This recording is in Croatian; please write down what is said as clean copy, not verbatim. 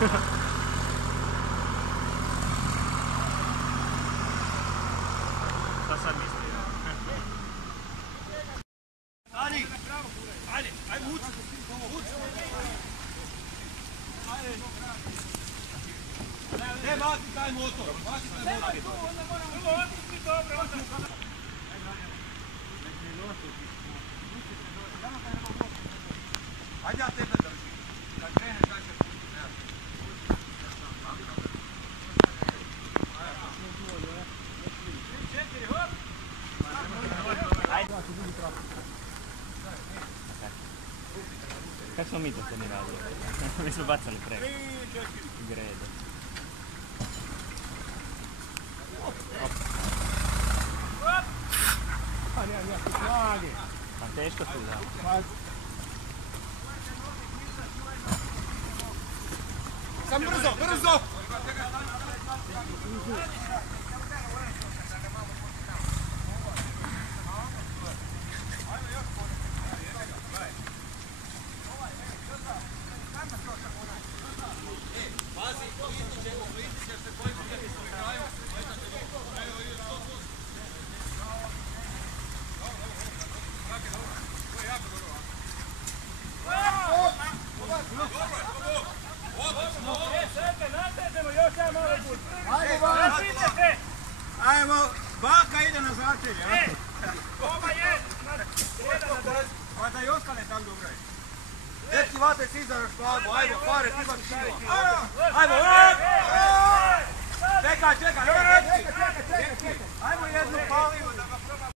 Šta sad misli? Ajde, ajde, vuci. Ne, vati taj motor. Ajde, ja tebe držim. Kad kreneš, daj se pusti. Kako smo mi to ne radili? Mi smo bacali preko. Grede. Pa teško tu, da. Sam brzo, brzo! Ajmo, baka ide na začelje. Pa da i ostane tam dobro je. Dečki vate si za špabu, ajmo, pare, ti imaš šilo. Ajmo, čekaj, ajmo jednu paliju da ga probam.